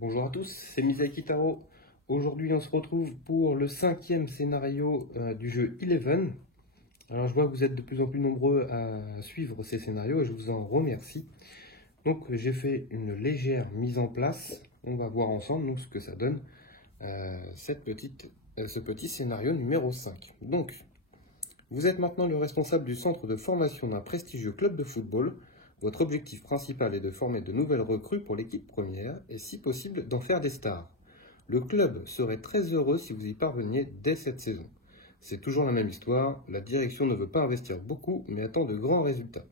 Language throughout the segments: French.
Bonjour à tous, c'est Misaki Taro. Aujourd'hui, on se retrouve pour le 5e scénario du jeu Eleven. Alors, je vois que vous êtes de plus en plus nombreux à suivre ces scénarios et je vous en remercie. Donc, j'ai fait une légère mise en place. On va voir ensemble ce que ça donne, ce petit scénario numéro 5. Donc, vous êtes maintenant le responsable du centre de formation d'un prestigieux club de football. Votre objectif principal est de former de nouvelles recrues pour l'équipe première et, si possible, d'en faire des stars. Le club serait très heureux si vous y parveniez dès cette saison. C'est toujours la même histoire, la direction ne veut pas investir beaucoup mais attend de grands résultats.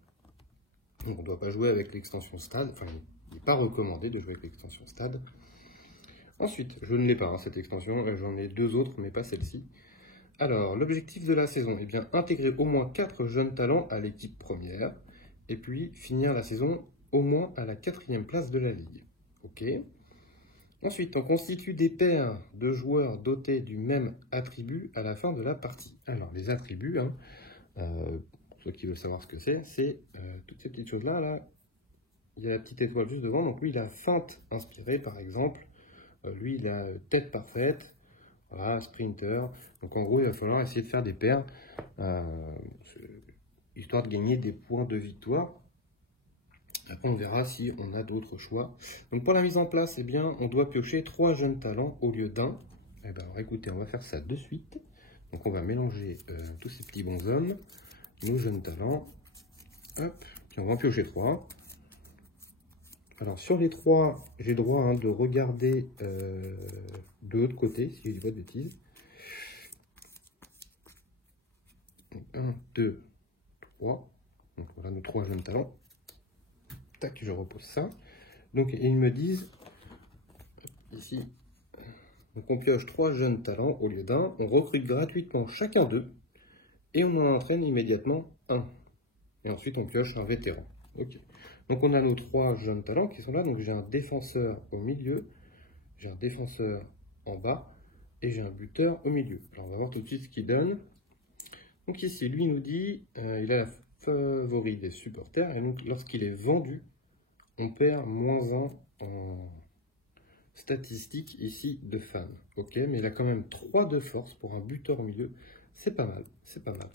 Donc on ne doit pas jouer avec l'extension stade, enfin il n'est pas recommandé de jouer avec l'extension stade. Ensuite, je ne l'ai pas cette extension, j'en ai deux autres mais pas celle-ci. Alors, l'objectif de la saison est bien intégrer au moins 4 jeunes talents à l'équipe première et puis finir la saison au moins à la 4e place de la ligue. Ok. Ensuite, on constitue des paires de joueurs dotés du même attribut à la fin de la partie. Alors, les attributs, pour ceux qui veulent savoir ce que c'est toutes ces petites choses-là. Là, il y a la petite étoile juste devant. Donc, lui, il a feinte inspirée, par exemple. Lui, il a tête parfaite. Voilà, sprinter. Donc, en gros, il va falloir essayer de faire des paires, histoire de gagner des points de victoire. Après, on verra si on a d'autres choix. Donc, pour la mise en place, eh bien, on doit piocher 3 jeunes talents au lieu d'un. Eh bien, alors, écoutez, on va faire ça de suite. Donc, on va mélanger tous ces petits bonshommes, nos jeunes talents. Hop, puis on va en piocher 3. Alors, sur les 3, j'ai le droit de regarder de l'autre côté, si je dis pas de bêtises. 1, 2, 3. Donc, voilà nos 3 jeunes talents. Tac, je repose ça. Donc, ils me disent, ici, donc on pioche 3 jeunes talents au lieu d'un. On recrute gratuitement chacun d'eux. Et on en entraîne immédiatement un. Et ensuite, on pioche un vétéran. Ok. Donc, on a nos 3 jeunes talents qui sont là. Donc, j'ai un défenseur au milieu. J'ai un défenseur en bas. Et j'ai un buteur au milieu. Alors, on va voir tout de suite ce qu'il donne. Donc, ici, lui nous dit, il a la favori des supporters. Et donc, lorsqu'il est vendu, on perd -1 en statistique ici de fans. Ok, mais il a quand même 3 de force pour un buteur au milieu. C'est pas mal, c'est pas mal.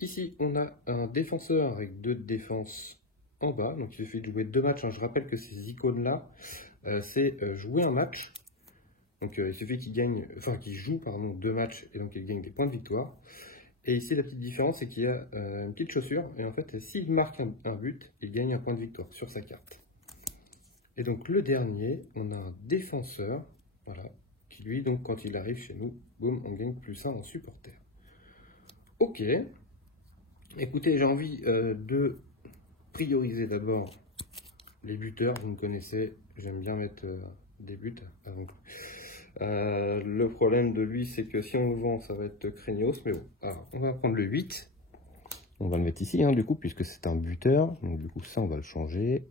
Ici, on a un défenseur avec 2 de défense en bas. Donc, il suffit de jouer 2 matchs. Je rappelle que ces icônes-là, c'est jouer un match. Donc, il suffit qu'il joue 2 matchs et donc il gagne des points de victoire. Et ici, la petite différence, c'est qu'il y a une petite chaussure. Et en fait, s'il marque un but, il gagne un point de victoire sur sa carte. Et donc, le dernier, on a un défenseur, voilà, qui lui, donc, quand il arrive chez nous, boum, on gagne +1 en supporter. Ok. Écoutez, j'ai envie de prioriser d'abord les buteurs. Vous me connaissez, j'aime bien mettre des buts avant tout. Le problème de lui, c'est que si on le vend, ça va être craignos. Mais bon, alors, on va prendre le 8. On va le mettre ici, du coup, puisque c'est un buteur. Donc, du coup, ça, on va le changer.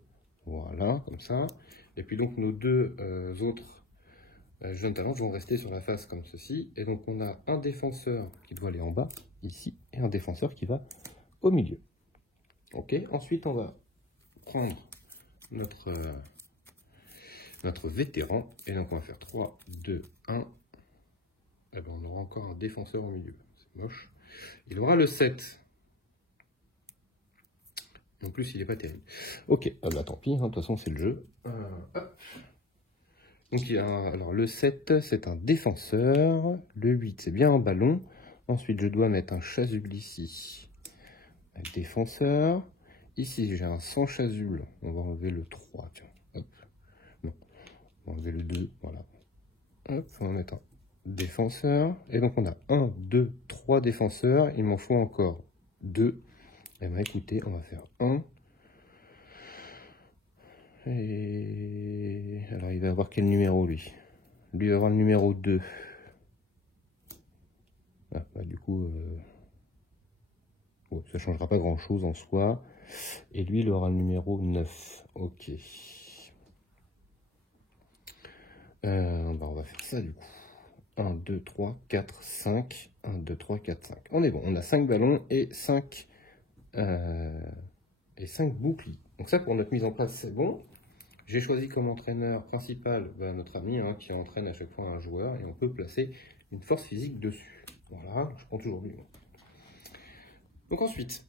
Voilà, comme ça. Et puis, donc, nos 2 autres jeunes talents vont rester sur la face comme ceci. Et donc, on a un défenseur qui doit aller en bas, ici, et un défenseur qui va au milieu. Ok, ensuite, on va prendre notre vétéran. Et donc, on va faire 3, 2, 1. Et ben, on aura encore un défenseur au milieu. C'est moche. Il aura le 7. En plus, il n'est pas terrible. Ok, bah, tant pis, de toute façon, c'est le jeu. Donc, alors, le 7, c'est un défenseur. Le 8, c'est bien un ballon. Ensuite, je dois mettre un chasuble ici. Un défenseur. Ici, j'ai un sans chasuble. On va enlever le 3. Tiens. Hop. Non. On va enlever le 2. Voilà. Hop, on va mettre un défenseur. Et donc, on a 1, 2, 3 défenseurs. Il m'en faut encore 2. Eh bien, écoutez, on va faire 1. Et alors, il va avoir quel numéro, lui? Lui, il va avoir le numéro 2. Ah, bah, du coup, bon, ça ne changera pas grand-chose en soi. Et lui, il aura le numéro 9. Ok. Bah, on va faire ça, du coup. 1, 2, 3, 4, 5. 1, 2, 3, 4, 5. On est bon. On a 5 ballons et 5 boucliers. Donc ça, pour notre mise en place, c'est bon. J'ai choisi comme entraîneur principal notre ami hein, qui entraîne à chaque fois un joueur et on peut placer une force physique dessus. Voilà, je prends toujours lui. Donc ensuite,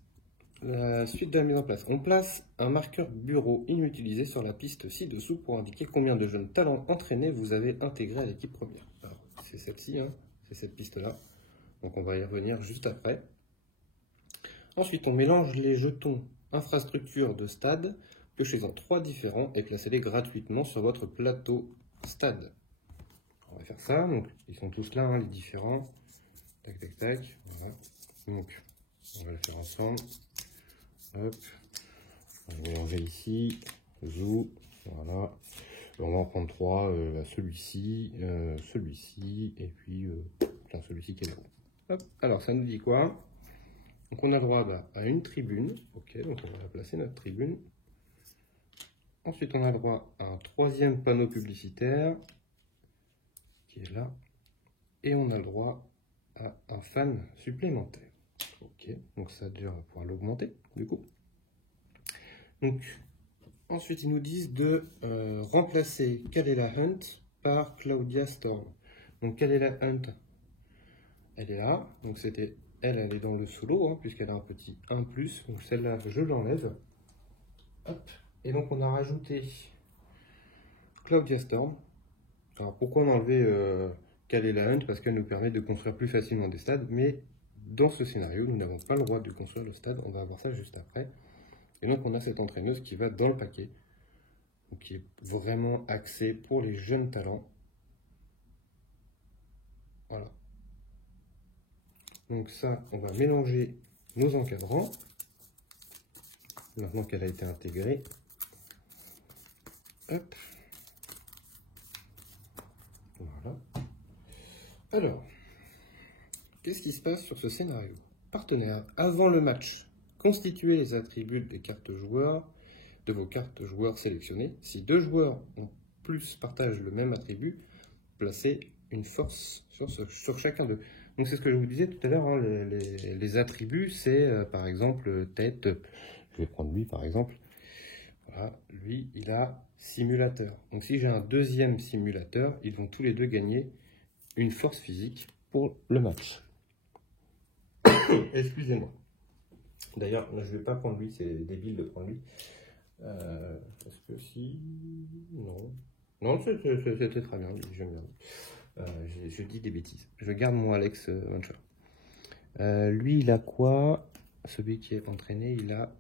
la suite de la mise en place. On place un marqueur bureau inutilisé sur la piste ci-dessous pour indiquer combien de jeunes talents entraînés vous avez intégrés à l'équipe première. C'est celle-ci, hein, c'est cette piste-là. Donc on va y revenir juste après. Ensuite, on mélange les jetons infrastructure de stade, piochez-en 3 différents et placez-les gratuitement sur votre plateau stade. On va faire ça, donc ils sont tous là, hein, les différents. Tac, tac, tac. Voilà. Donc, on va le faire ensemble. Hop. On va mélanger ici. Zou. Voilà. On va en prendre 3. Celui-ci, celui-ci, et puis celui-ci qui est là-haut. Alors, ça nous dit quoi? Donc, on a droit à une tribune. Ok, donc on va placer notre tribune. Ensuite, on a droit à un 3e panneau publicitaire qui est là. Et on a le droit à un fan supplémentaire. Ok, donc ça déjà on va pouvoir l'augmenter du coup. Donc ensuite ils nous disent de remplacer Kalela Hunt par Claudia Storm. Donc Kalela Hunt, elle est là, donc c'était elle est dans le solo hein, puisqu'elle a un petit 1+, donc celle-là je l'enlève. Hop, et donc on a rajouté Claudia Storm. Alors pourquoi on a enlevé Kalela Hunt? Parce qu'elle nous permet de construire plus facilement des stades, mais dans ce scénario, nous n'avons pas le droit de construire le stade, on va voir ça juste après. Et donc on a cette entraîneuse qui va dans le paquet, donc qui est vraiment axée pour les jeunes talents. Voilà. Donc ça, on va mélanger nos encadrants, maintenant qu'elle a été intégrée. Hop. Voilà. Alors, qu'est-ce qui se passe sur ce scénario? Partenaire, avant le match, constituez les attributs des cartes joueurs, de vos cartes joueurs sélectionnées. Si 2 joueurs en plus partagent le même attribut, placez une force sur chacun d'eux. Donc c'est ce que je vous disais tout à l'heure, hein, les attributs, c'est par exemple tête, je vais prendre lui par exemple, voilà, lui il a simulateur. Donc si j'ai un 2e simulateur, ils vont tous les deux gagner une force physique pour le match. Excusez-moi. D'ailleurs, je ne vais pas prendre lui, c'est débile de prendre lui. Est-ce que si... Non. Non, c'était très bien, j'aime bien. Je dis des bêtises. Je garde mon Alex Mancher. Lui, il a quoi? Celui qui est entraîné, il a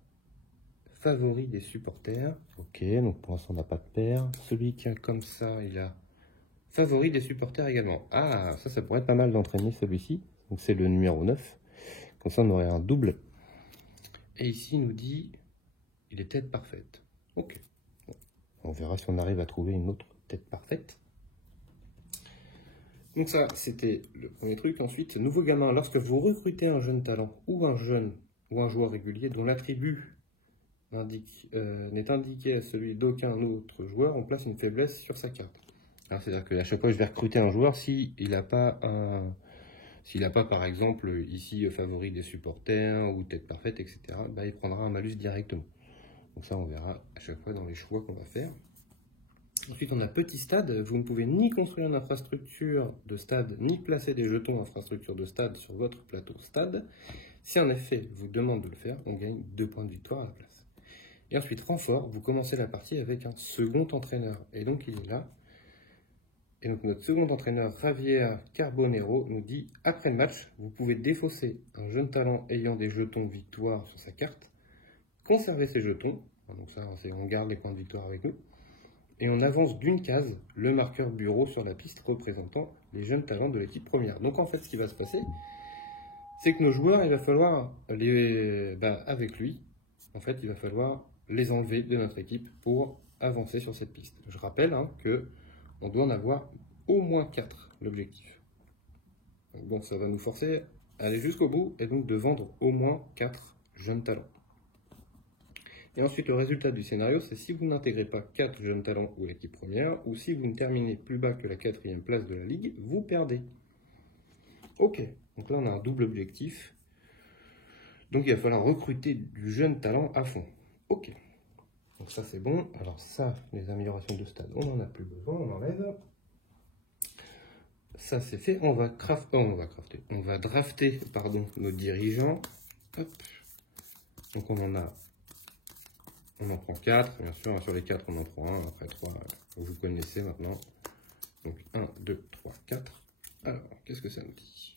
favori des supporters. Ok, donc pour l'instant, on n'a pas de paire. Celui qui est comme ça, il a favori des supporters également. Ah, ça pourrait être pas mal d'entraîner celui-ci. Donc c'est le numéro 9. Comme ça, on aurait un double. Et ici, il nous dit, il est tête parfaite. Ok. Bon. On verra si on arrive à trouver une autre tête parfaite. Donc ça, c'était le premier truc. Ensuite, nouveau gamin. Lorsque vous recrutez un jeune talent ou un joueur régulier dont l'attribut n'est indiqué à celui d'aucun autre joueur, on place une faiblesse sur sa carte. C'est-à-dire qu'à chaque fois que je vais recruter un joueur, s'il n'a pas par exemple ici favori des supporters ou tête parfaite, etc., il prendra un malus directement. Donc ça, on verra à chaque fois dans les choix qu'on va faire. Ensuite, on a petit stade. Vous ne pouvez ni construire une infrastructure de stade, ni placer des jetons infrastructure de stade sur votre plateau stade. Si en effet vous demande de le faire, on gagne 2 points de victoire à la place. Et ensuite, renfort, vous commencez la partie avec un second entraîneur. Et donc, il est là. Et donc, notre second entraîneur, Javier Carbonero, nous dit, après le match, vous pouvez défausser un jeune talent ayant des jetons victoire sur sa carte, conserver ses jetons, donc ça, on garde les points de victoire avec nous, et on avance d'une case le marqueur bureau sur la piste représentant les jeunes talents de l'équipe première. Donc en fait, ce qui va se passer, c'est que nos joueurs, il va falloir avec lui, en fait, il va falloir les enlever de notre équipe pour avancer sur cette piste. Je rappelle que on doit en avoir au moins 4, l'objectif. Bon, ça va nous forcer à aller jusqu'au bout et donc de vendre au moins 4 jeunes talents. Et ensuite, le résultat du scénario, c'est si vous n'intégrez pas 4 jeunes talents ou l'équipe première, ou si vous ne terminez plus bas que la 4e place de la ligue, vous perdez. Ok, donc là on a un double objectif. Donc il va falloir recruter du jeune talent à fond. Ok. Donc ça c'est bon. Alors ça, les améliorations de stade, on n'en a plus besoin, on enlève. Ça c'est fait, on va drafter pardon, nos dirigeants. Hop. Donc on en prend 4, bien sûr, sur les 4 on en prend 1, après 3, vous connaissez maintenant. Donc 1, 2, 3, 4. Alors, qu'est-ce que ça nous dit?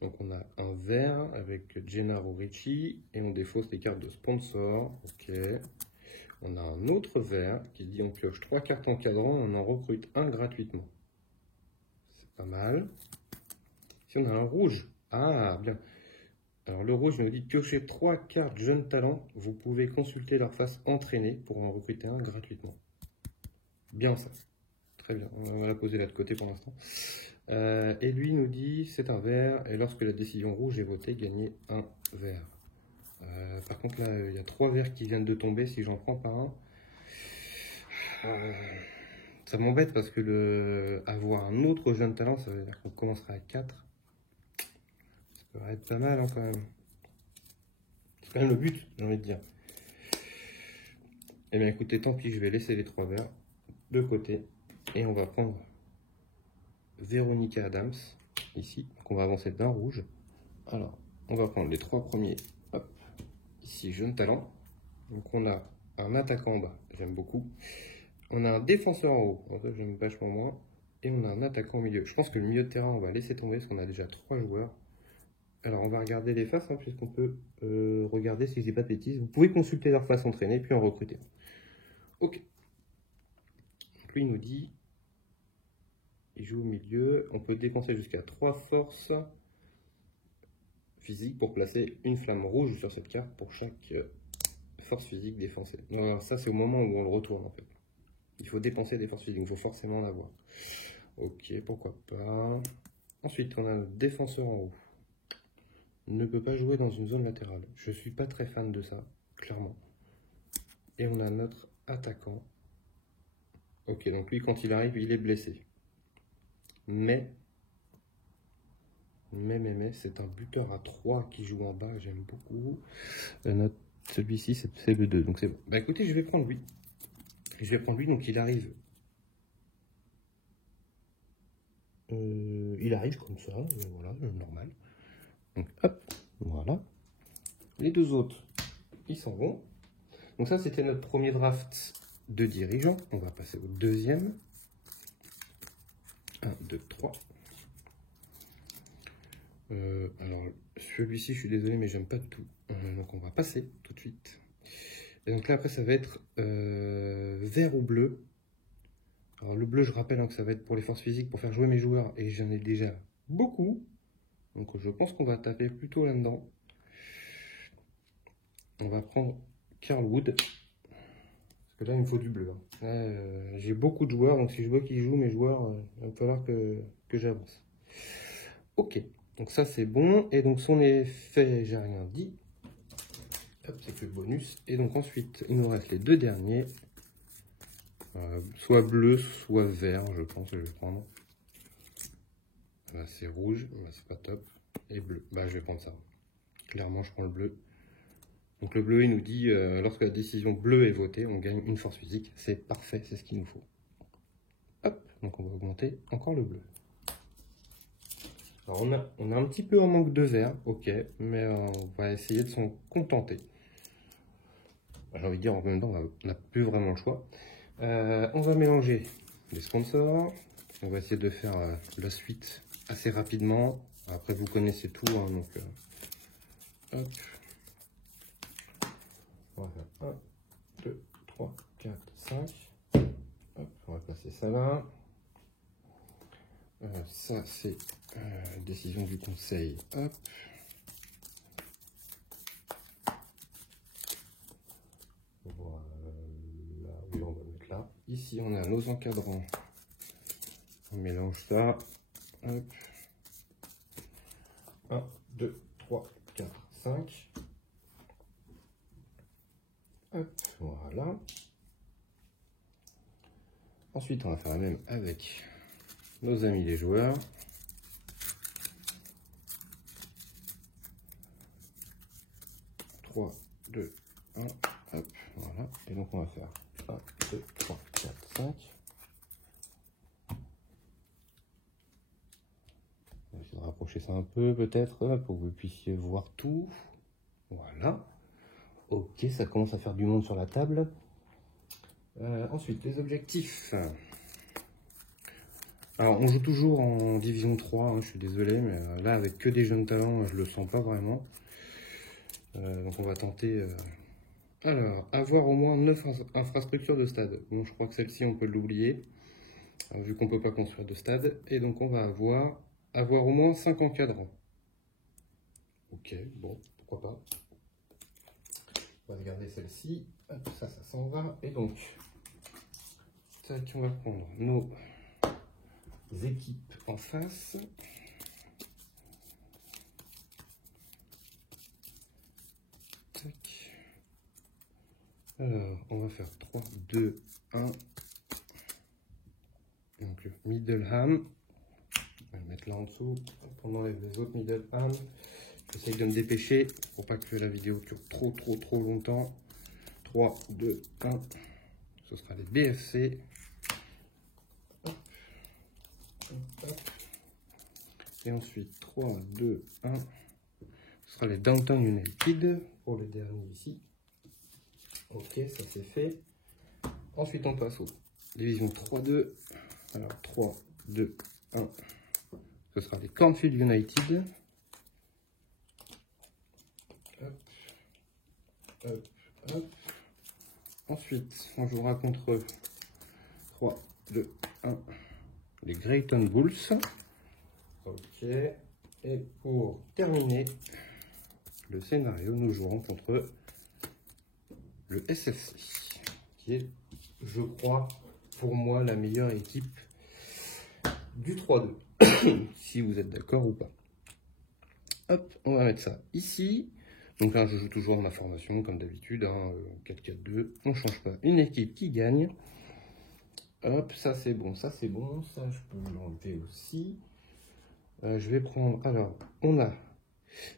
Donc on a un vert avec Gennaro Ricci et on défausse les cartes de sponsor. Ok. On a un autre vert qui dit on pioche 3 cartes en cadran, on en recrute un gratuitement. C'est pas mal. Si on a un rouge, ah bien. Alors le rouge nous dit piocher 3 cartes jeunes talents, vous pouvez consulter leur face entraînée pour en recruter un gratuitement. Bien ça. Très bien, on va la poser là de côté pour l'instant. Et lui nous dit c'est un vert et lorsque la décision rouge est votée, gagnez un vert. Par contre là il y a 3 verts qui viennent de tomber, si j'en prends par un. Ça m'embête parce que avoir un autre jeune talent, ça veut dire qu'on commencera à 4. Ça pourrait être pas mal hein, quand même. C'est quand même le but, j'ai envie de dire. Eh bien écoutez, tant pis, je vais laisser les 3 verts de côté. Et on va prendre Véronica Adams, ici. Donc on va avancer d'un rouge. Alors, on va prendre les 3 premiers. Hop, ici, jeune talent. Donc on a un attaquant en bas, j'aime beaucoup. On a un défenseur en haut, en fait j'aime vachement moins. Et on a un attaquant au milieu. Je pense que le milieu de terrain, on va laisser tomber parce qu'on a déjà 3 joueurs. Alors on va regarder les faces, hein, puisqu'on peut regarder si je dis pas de bêtises. Vous pouvez consulter leur face entraînée, puis en recruter. Ok. Donc lui il nous dit, il joue au milieu, on peut dépenser jusqu'à 3 forces physiques pour placer une flamme rouge sur cette carte pour chaque force physique défensée. Donc, alors ça c'est au moment où on le retourne en fait. Il faut dépenser des forces physiques, il faut forcément en avoir. Ok, pourquoi pas. Ensuite on a le défenseur en haut. Il ne peut pas jouer dans une zone latérale. Je suis pas très fan de ça, clairement. Et on a notre attaquant. Ok, donc lui, quand il arrive, il est blessé. Mais c'est un buteur à 3 qui joue en bas, j'aime beaucoup. Celui-ci, c'est le 2, donc c'est bon. Bah écoutez, je vais prendre lui. Donc il arrive. Il arrive comme ça, voilà, normal. Donc hop, voilà. Les 2 autres, ils s'en vont. Donc ça, c'était notre premier draft de dirigeants. On va passer au deuxième. 1, 2, 3. Alors, celui-ci, je suis désolé, mais j'aime pas du tout. Donc on va passer tout de suite. Et donc là, après, ça va être vert ou bleu. Alors le bleu, je rappelle hein, que ça va être pour les forces physiques, pour faire jouer mes joueurs. Et j'en ai déjà beaucoup. Donc je pense qu'on va taper plutôt là-dedans. On va prendre Carl Wood. Parce que là, il me faut du bleu. Hein. J'ai beaucoup de joueurs, donc si je vois qu'ils jouent, mes joueurs, il va falloir que j'avance. Ok, donc ça c'est bon. Et donc son effet, j'ai rien dit. Hop, c'est que le bonus. Et donc ensuite, il nous reste les 2 derniers. Soit bleu, soit vert, je pense que je vais prendre. Là, c'est rouge, c'est pas top. Et bleu, bah je vais prendre ça. Clairement, je prends le bleu. Donc le bleu, il nous dit, lorsque la décision bleue est votée, on gagne une force physique. C'est parfait, c'est ce qu'il nous faut. Hop, donc on va augmenter encore le bleu. Alors on a un petit peu un manque de vert, ok, mais on va essayer de s'en contenter. J'ai envie de dire, en même temps, on n'a plus vraiment le choix. On va mélanger les sponsors. On va essayer de faire la suite assez rapidement. Après, vous connaissez tout, hein, donc hop. On va faire 1, 2, 3, 4, 5. Hop, on va passer ça là. Ça, c'est décision du conseil. Hop. Voilà. Oui, on va mettre là. Ici, on a nos encadrants. On mélange ça. Hop. 1, 2, 3, 4, 5. Hop, voilà. Ensuite, on va faire la même avec nos amis les joueurs. « 3, 2, 1. Hop, voilà. Et donc on va faire 1, 2, 3, 4, 5. On va essayer de rapprocher ça un peu peut-être pour que vous puissiez voir tout. Voilà. Ok, ça commence à faire du monde sur la table. Ensuite, les objectifs. Alors, on joue toujours en division 3, hein, je suis désolé, mais là, avec que des jeunes talents, je le sens pas vraiment. Donc, on va tenter... Alors, avoir au moins 9 infrastructures de stade. Bon, je crois que celle-ci, on peut l'oublier, vu qu'on peut pas construire de stade. Et donc, on va avoir au moins 5 encadrants. Ok, bon, pourquoi pas. On va regarder celle-ci. Hop, ça s'en va. Et donc, tac, on va prendre nos équipes en face. Tac. Alors, on va faire 3, 2, 1. Donc, le middle ham. On va le mettre là en dessous. On enlève les autres middle ham. J'essaye de me dépêcher pour pas que la vidéo dure trop longtemps. 3, 2, 1. Ce sera les BFC. Hop. Hop. Et ensuite 3, 2, 1. Ce sera les Downtown United pour le dernier ici. Ok, ça c'est fait. Ensuite on passe aux divisions 3, 2. Alors 3, 2, 1. Ce sera les Cornfield United. Hop, hop, hop. Ensuite, on jouera contre 3, 2, 1. Les Greyton Bulls. Ok. Et pour terminer le scénario, nous jouerons contre le SFC, qui est, je crois, pour moi, la meilleure équipe du 3-2. Si vous êtes d'accord ou pas. Hop, on va mettre ça ici. Donc là, je joue toujours ma formation, comme d'habitude, hein, 4-4-2. On ne change pas. Une équipe qui gagne. Hop, ça c'est bon, ça c'est bon. Ça, je peux l'enlever aussi. Je vais prendre... Alors, on a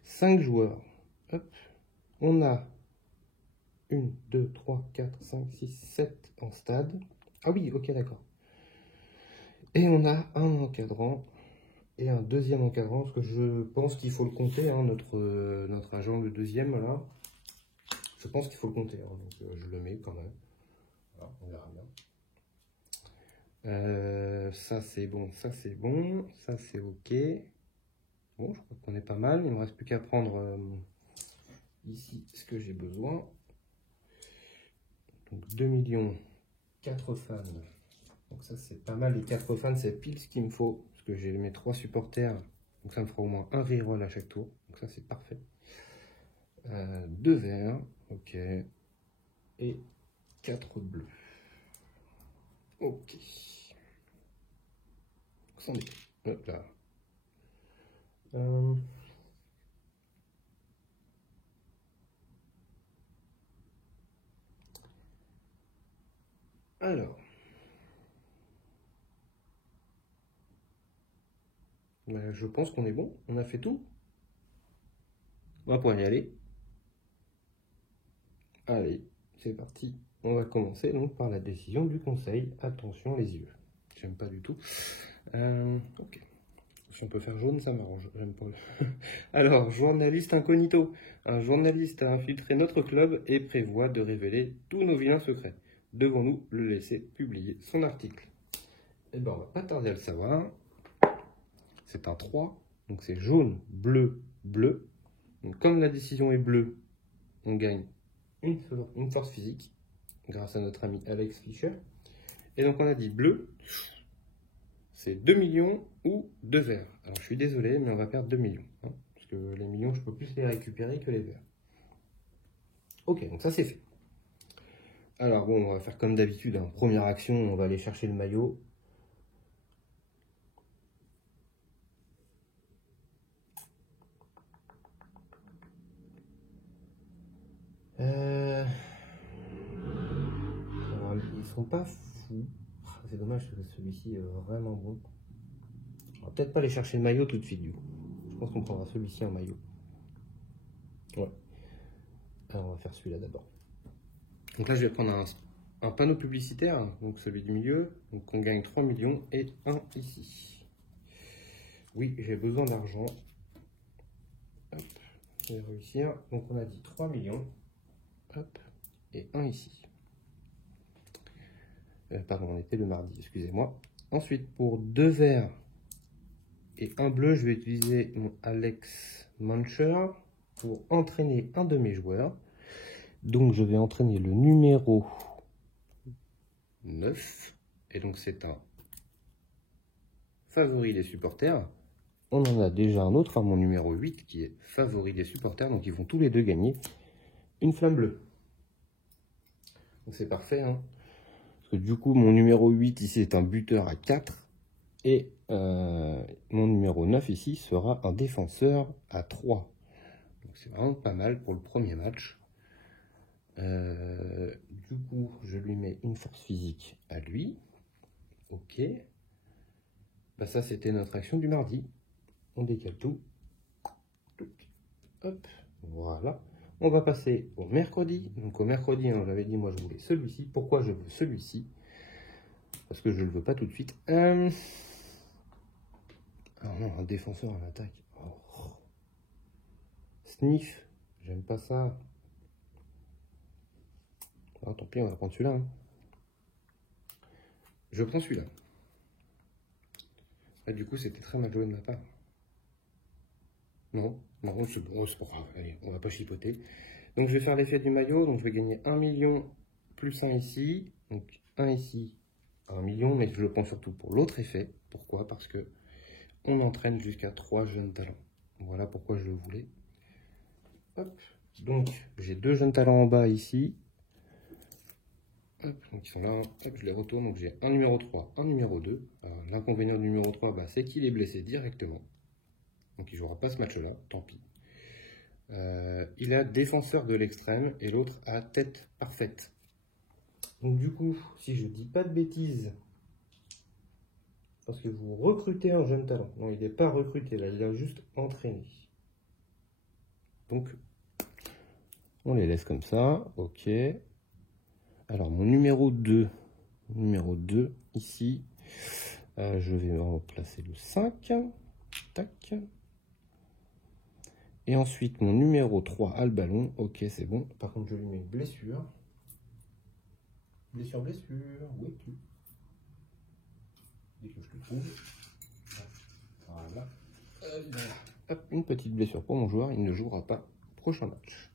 5 joueurs. Hop. On a 1, 2, 3, 4, 5, 6, 7 en stade. Ah oui, ok, d'accord. Et on a un encadrant et un deuxième encadrant, parce que je pense qu'il faut le compter, hein, notre agent, le deuxième, là. Je pense qu'il faut le compter, hein, donc je le mets quand même. Voilà, on verra bien. Ça c'est bon, ça c'est bon, ça c'est ok. Bon, je crois qu'on est pas mal. Il ne me reste plus qu'à prendre ici ce que j'ai besoin. Donc 2 millions, 4 fans. Donc ça c'est pas mal, les 4 fans c'est pile ce qu'il me faut. Parce que j'ai mes 3 supporters. Donc ça me fera au moins un reroll à chaque tour. Donc ça c'est parfait. 2 verts, ok. Et 4 bleus. Ok. Sans déconner. Hop là. Alors. Je pense qu'on est bon. On a fait tout. On va pouvoir y aller. Allez, c'est parti. On va commencer donc par la décision du conseil. Attention les yeux. J'aime pas du tout. Ok. Si on peut faire jaune, ça m'arrange. J'aime pas. Alors, journaliste incognito. Un journaliste a infiltré notre club et prévoit de révéler tous nos vilains secrets. Devons-nous le laisser publier son article? Eh ben, on va pas tarder à le savoir. C'est un 3. Donc c'est jaune, bleu, bleu. Donc comme la décision est bleue, on gagne une force physique grâce à notre ami Alex Fischer. Et donc on a dit bleu, c'est 2 millions ou 2 verts. Alors je suis désolé, mais on va perdre 2 millions. Hein, parce que les millions, je peux plus les récupérer que les verts. Ok, donc ça c'est fait. Alors bon, on va faire comme d'habitude. Hein, première action, on va aller chercher le maillot. Alors, ils sont pas fous. C'est dommage parce que celui-ci est vraiment bon. On va peut-être pas aller chercher le maillot tout de suite du coup. Je pense qu'on prendra celui-ci en maillot. Ouais. Alors on va faire celui-là d'abord. Donc là, je vais prendre un panneau publicitaire, donc celui du milieu. Donc on gagne 3 millions et 1 ici. Oui, j'ai besoin d'argent. Hop, je vais réussir. Donc on a dit 3 millions. Hop, et 1 ici. Pardon, on était le mardi, excusez-moi. Ensuite, pour 2 verts et 1 bleu, je vais utiliser mon Alex Muncher pour entraîner un de mes joueurs. Donc je vais entraîner le numéro 9. Et donc c'est un favori des supporters. On en a déjà un autre, mon numéro 8, qui est favori des supporters. Donc ils vont tous les deux gagner une flamme bleue. Donc c'est parfait. Hein, parce que du coup, mon numéro 8 ici est un buteur à 4. Et mon numéro 9 ici sera un défenseur à 3. Donc c'est vraiment pas mal pour le premier match. Du coup, je lui mets une force physique à lui. Ok. Bah ça, c'était notre action du mardi. On décale tout. Hop, voilà. On va passer au mercredi. Donc au mercredi, hein, j'avais dit, moi, je voulais celui-ci. Pourquoi je veux celui-ci? Parce que je ne le veux pas tout de suite. Alors non, un défenseur en attaque. Oh. Sniff, j'aime pas ça. Ah, tant pis, on va prendre celui-là. Hein. Je prends celui-là. Ah, du coup, c'était très mal joué de ma part. Non, non, c'est bon, c'est pas grave. Allez, on va pas chipoter. Donc, je vais faire l'effet du maillot. Donc, je vais gagner 1 million plus 1 ici. Donc, 1 ici, 1 million. Mais je le prends surtout pour l'autre effet. Pourquoi? Parce que on entraîne jusqu'à 3 jeunes talents. Voilà pourquoi je le voulais. Hop. Donc, j'ai 2 jeunes talents en bas ici. Hop, donc ils sont là, hop, je les retourne, donc j'ai un numéro 3, un numéro 2. L'inconvénient du numéro 3, bah, c'est qu'il est blessé directement. Donc il ne jouera pas ce match-là, tant pis. Il a défenseur de l'extrême et l'autre a tête parfaite. Donc du coup, si je dis pas de bêtises, parce que vous recrutez un jeune talent. Non, il n'est pas recruté là, il a juste entraîné. Donc, on les laisse comme ça, ok. Alors, mon numéro 2, ici, je vais remplacer le 5. Tac. Et ensuite, mon numéro 3 a le ballon. Ok, c'est bon. Par contre, je lui mets une blessure. Blessure. Où es-tu? Dès que je le trouve. Voilà. Hop, une petite blessure pour mon joueur. Il ne jouera pas prochain match.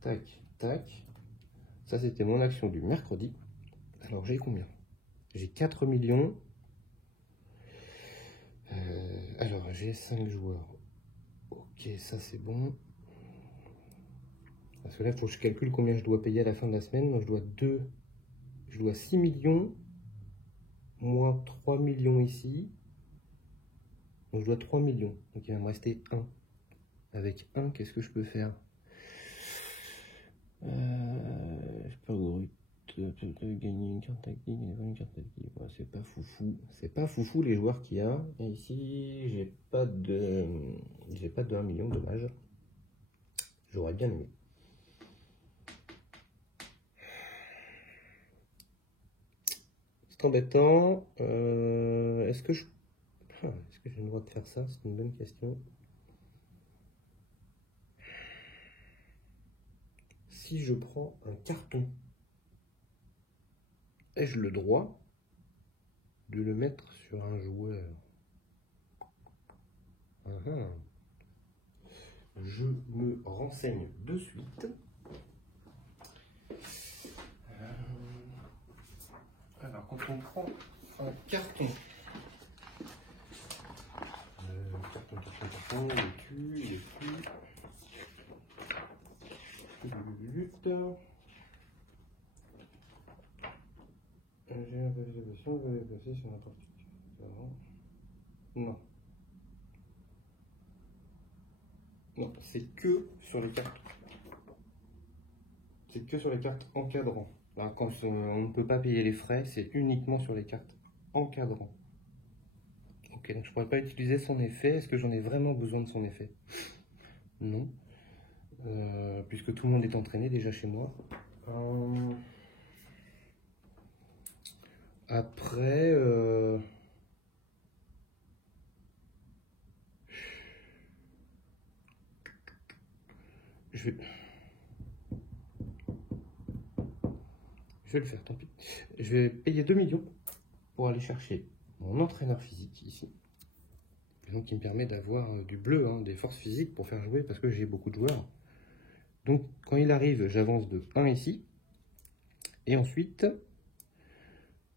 Tac, tac. Ça, c'était mon action du mercredi. Alors, j'ai combien? J'ai 4 millions. Alors, j'ai 5 joueurs. Ok, ça, c'est bon. Parce que là, il faut que je calcule combien je dois payer à la fin de la semaine. Donc, je dois 6 millions. Moins 3 millions ici. Donc, je dois 3 millions. Donc, il va me rester 1. Avec 1, qu'est-ce que je peux faire? Je peux gagner une carte tactique, une carte tactique. Ouais, c'est pas foufou. C'est pas foufou les joueurs qu'il y a. Et ici, j'ai pas de 1 million, dommage. J'aurais bien aimé. C'est embêtant. Est-ce que j'ai le droit de faire ça? C'est une bonne question. Si je prends un carton, ai-je le droit de le mettre sur un joueur? Je me renseigne de suite. Alors, quand on prend un carton, carton, il est plus. J'ai un vérification, vous allez passer sur n'importe quel. Non. Non, c'est que sur les cartes. C'est que sur les cartes encadrantes. Là, quand on ne peut pas payer les frais, c'est uniquement sur les cartes encadrantes. Ok, donc je ne pourrais pas utiliser son effet. Est-ce que j'en ai vraiment besoin de son effet? Non. Puisque tout le monde est entraîné déjà chez moi. Après, je vais le faire, tant pis. Je vais payer 2 millions pour aller chercher mon entraîneur physique ici. Et donc, il me permet d'avoir du bleu, hein, des forces physiques pour faire jouer parce que j'ai beaucoup de joueurs. Donc, quand il arrive, j'avance de 1 ici. Et ensuite,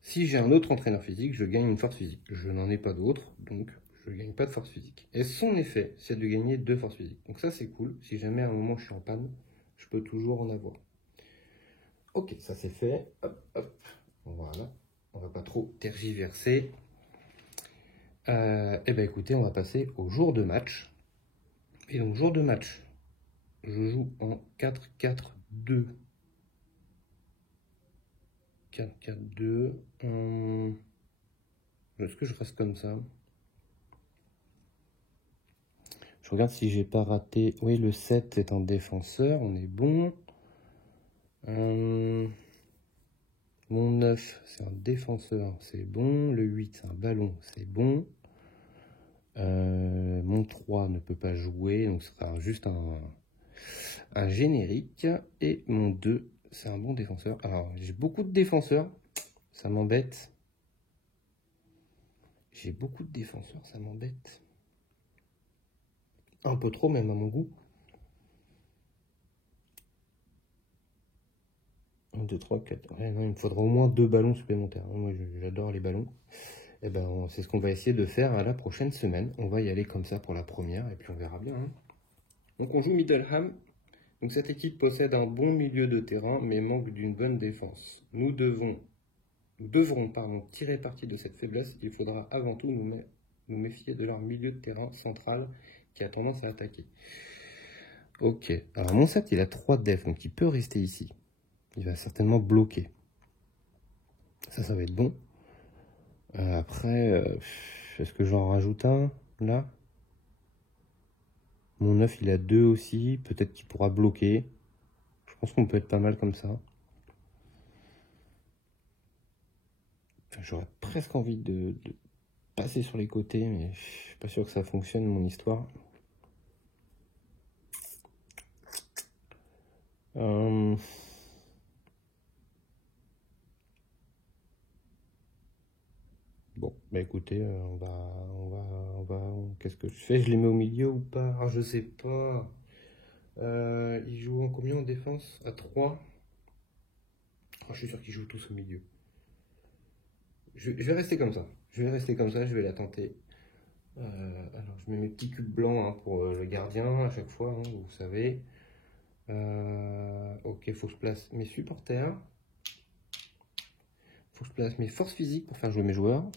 si j'ai un autre entraîneur physique, je gagne une force physique. Je n'en ai pas d'autre, donc je ne gagne pas de force physique. Et son effet, c'est de gagner 2 forces physiques. Donc ça, c'est cool. Si jamais à un moment je suis en panne, je peux toujours en avoir. Ok, ça c'est fait. Hop, hop. Voilà. On va pas trop tergiverser. Eh bien écoutez, on va passer au jour de match. Et donc, jour de match, je joue en 4-4-2. 4-4-2. Est-ce que je reste comme ça? Je regarde si j'ai pas raté. Oui, le 7 est un défenseur, on est bon. Mon 9, c'est un défenseur, c'est bon. Le 8, c'est un ballon, c'est bon. Mon 3 ne peut pas jouer, donc ce sera juste un générique. Et mon 2, c'est un bon défenseur. Alors, j'ai beaucoup de défenseurs, ça m'embête. J'ai beaucoup de défenseurs, ça m'embête. Un peu trop, même à mon goût. 1, 2, 3, 4. Ouais, non, il me faudra au moins 2 ballons supplémentaires. Moi, j'adore les ballons. Et ben, c'est ce qu'on va essayer de faire à la prochaine semaine. On va y aller comme ça pour la première, et puis on verra bien. Hein. Donc, on joue Middleham. Donc, cette équipe possède un bon milieu de terrain, mais manque d'une bonne défense. Nous devrons tirer parti de cette faiblesse. Il faudra avant tout nous méfier de leur milieu de terrain central qui a tendance à attaquer. Ok. Alors, mon 7, il a 3 def, donc il peut rester ici. Il va certainement bloquer. Ça va être bon. Après, est-ce que j'en rajoute un, là? Mon 9, il a 2 aussi. Peut-être qu'il pourra bloquer. Je pense qu'on peut être pas mal comme ça. Enfin, j'aurais presque envie de passer sur les côtés, mais je suis pas sûr que ça fonctionne, mon histoire. Bon, bah écoutez, qu'est-ce que je fais? Je les mets au milieu ou pas? Ah, je sais pas. Ils jouent en combien en défense? À 3. Oh, je suis sûr qu'ils jouent tous au milieu. Je vais rester comme ça. Je vais la tenter. Alors, je mets mes petits cubes blancs hein, pour le gardien à chaque fois, hein, vous savez. Ok, il faut que je place mes supporters. Il faut que je place mes forces physiques pour faire jouer mes joueurs.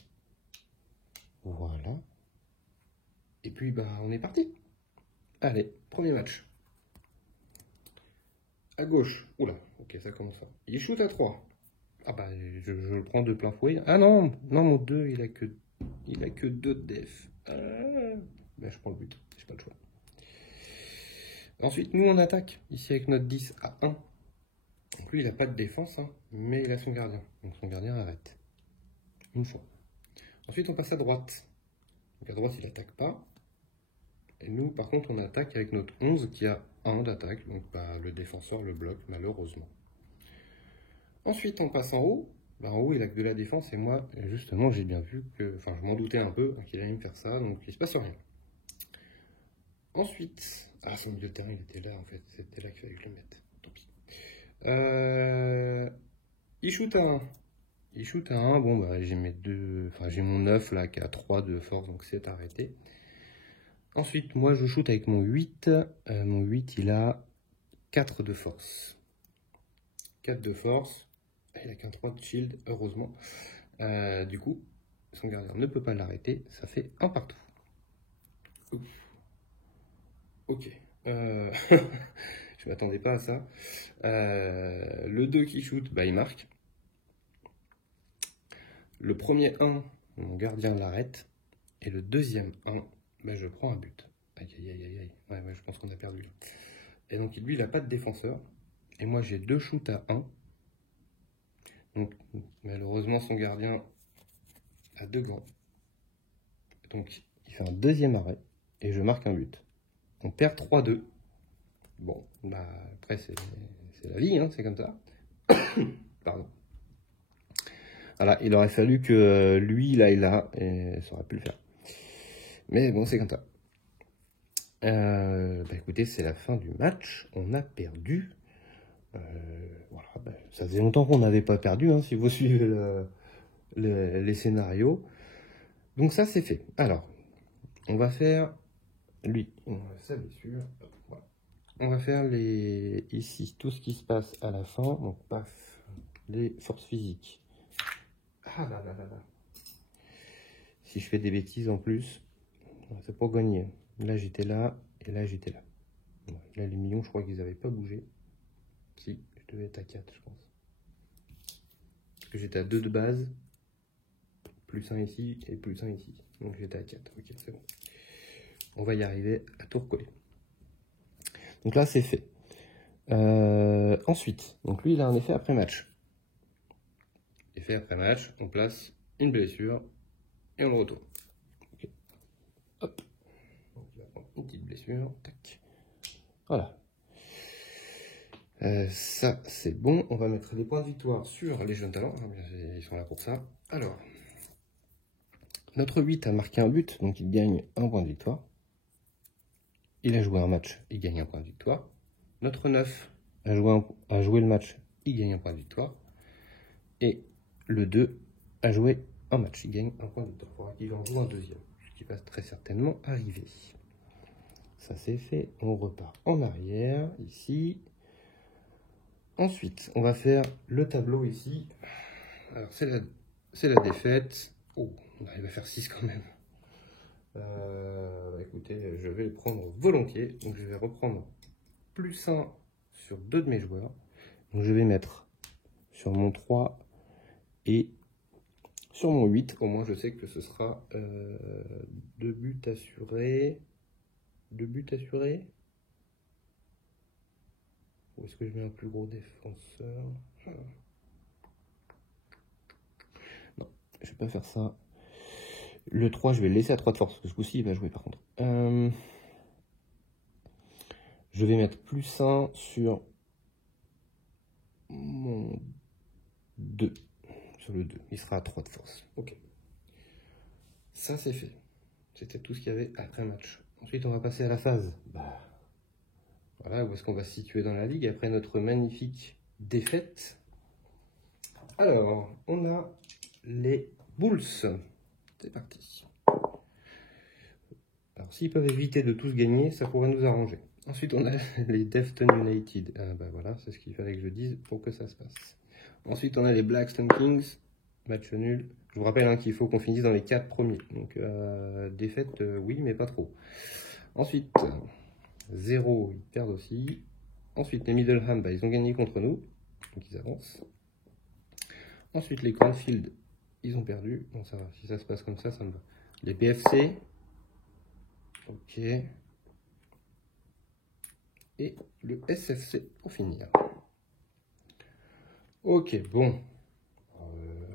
Voilà. Et puis, bah, on est parti. Allez, premier match. À gauche. Oula, ok, ça commence ça. Il shoot à 3. Ah bah, je le prends de plein fouet. Ah non, mon 2, il a que 2 de def. Bah, je prends le but, j'ai pas le choix. Ensuite, nous, on attaque, ici avec notre 10 à 1. Donc lui, il n'a pas de défense, hein, mais il a son gardien. Donc son gardien arrête. Une fois. Ensuite, on passe à droite. Donc à droite, il n'attaque pas. Et nous, par contre, on attaque avec notre 11 qui a 1 d'attaque. Donc bah, le défenseur le bloque, malheureusement. Ensuite, on passe en haut. Bah, en haut, il a que de la défense. Et moi, justement, j'ai bien vu que... Enfin, je m'en doutais un peu qu'il allait me faire ça. Donc, il ne se passe rien. Ensuite... Ah, son milieu de terrain, il était là, en fait. C'était là qu'il fallait que je le mette. Tant pis. Il shoot à 1. Il shoot à 1. Bon, bah, j'ai mes 2... Enfin, j'ai mon 9, là, qui a 3 de force. Donc, c'est arrêté. Ensuite, moi, je shoot avec mon 8. Mon 8, il a 4 de force. 4 de force. Il n'a qu'un 3 de shield, heureusement. Du coup, son gardien ne peut pas l'arrêter. Ça fait 1 partout. Ouf. Ok. Je m'attendais pas à ça. Le 2 qui shoot, bah, il marque. Le premier 1, mon gardien l'arrête. Et le deuxième 1, bah, je prends un but. Aïe, aïe, aïe, aïe. Ouais, je pense qu'on a perdu. Et donc, lui, il n'a pas de défenseur. Et moi, j'ai 2 shoots à 1. Donc, malheureusement, son gardien a 2 gants. Donc, il fait un deuxième arrêt. Et je marque un but. On perd 3-2. Bon, bah, après, c'est la vie, hein, c'est comme ça. Pardon. Voilà, il aurait fallu que lui, il aille là, et ça aurait pu le faire. Mais bon, c'est comme ça. Bah écoutez, c'est la fin du match. On a perdu. Voilà, bah, ça faisait longtemps qu'on n'avait pas perdu, hein, si vous suivez les scénarios. Donc ça, c'est fait. Alors, on va faire lui. On va sa blessure. Voilà. On va faire ici tout ce qui se passe à la fin. Donc, paf, les forces physiques. Ah là là là là. Si je fais des bêtises en plus, c'est pour gagner. Là, j'étais là, et là, j'étais là. Là, les millions, je crois qu'ils n'avaient pas bougé. Si, je devais être à 4, je pense. Parce que j'étais à 2 de base, plus 1 ici, et plus 1 ici. Donc, j'étais à 4. Ok, c'est bon. On va y arriver à tout recoller. Donc là, c'est fait. Ensuite, donc lui, il a un effet après match. Effet après match, on place une blessure, et on le retourne. Okay. Hop. Donc, il va prendre une petite blessure. Tac. Voilà. Ça, c'est bon. On va mettre les points de victoire sur les jeunes talents. Ils sont là pour ça. Alors, notre 8 a marqué un but, donc il gagne un point de victoire. Il a joué un match, il gagne un point de victoire. Notre 9 a joué le match, il gagne un point de victoire. Et le 2 a joué un match, il gagne un point de victoire. Il faudra qu'il en joue un deuxième, ce qui va très certainement arriver. Ça c'est fait. On repart en arrière, ici. Ensuite, on va faire le tableau ici. Alors, c'est la défaite. Oh, on arrive à faire 6 quand même. Écoutez, je vais le prendre volontiers. Donc, je vais reprendre plus 1 sur 2 de mes joueurs. Donc, je vais mettre sur mon 3 et sur mon 8. Au moins, je sais que ce sera 2 buts assurés. 2 buts assurés. Où est-ce que je mets un plus gros défenseur? Non, je vais pas faire ça. Le 3, je vais le laisser à 3 de force. Ce coup-ci, il va jouer par contre. Je vais mettre plus 1 sur mon 2. Sur le 2. Il sera à 3 de force. Ok. Ça, c'est fait. C'était tout ce qu'il y avait après match. Ensuite, on va passer à la phase. Voilà, où est-ce qu'on va se situer dans la ligue après notre magnifique défaite. Alors, on a les Bulls. C'est parti. Alors, s'ils peuvent éviter de tous gagner, ça pourrait nous arranger. Ensuite, on a les Defton United. Bah voilà, c'est ce qu'il fallait que je dise pour que ça se passe. Ensuite, on a les Blackstone Kings. Match nul. Je vous rappelle qu'il faut qu'on finisse dans les 4 premiers. Donc, défaite, oui, mais pas trop. Ensuite, 0, ils perdent aussi. Ensuite, les Middleham, bah, ils ont gagné contre nous. Donc, ils avancent. Ensuite, les Cornfield, ils ont perdu. Bon, ça va. Si ça se passe comme ça, ça me va. Les BFC. Ok. Et le SFC pour finir. Ok, bon.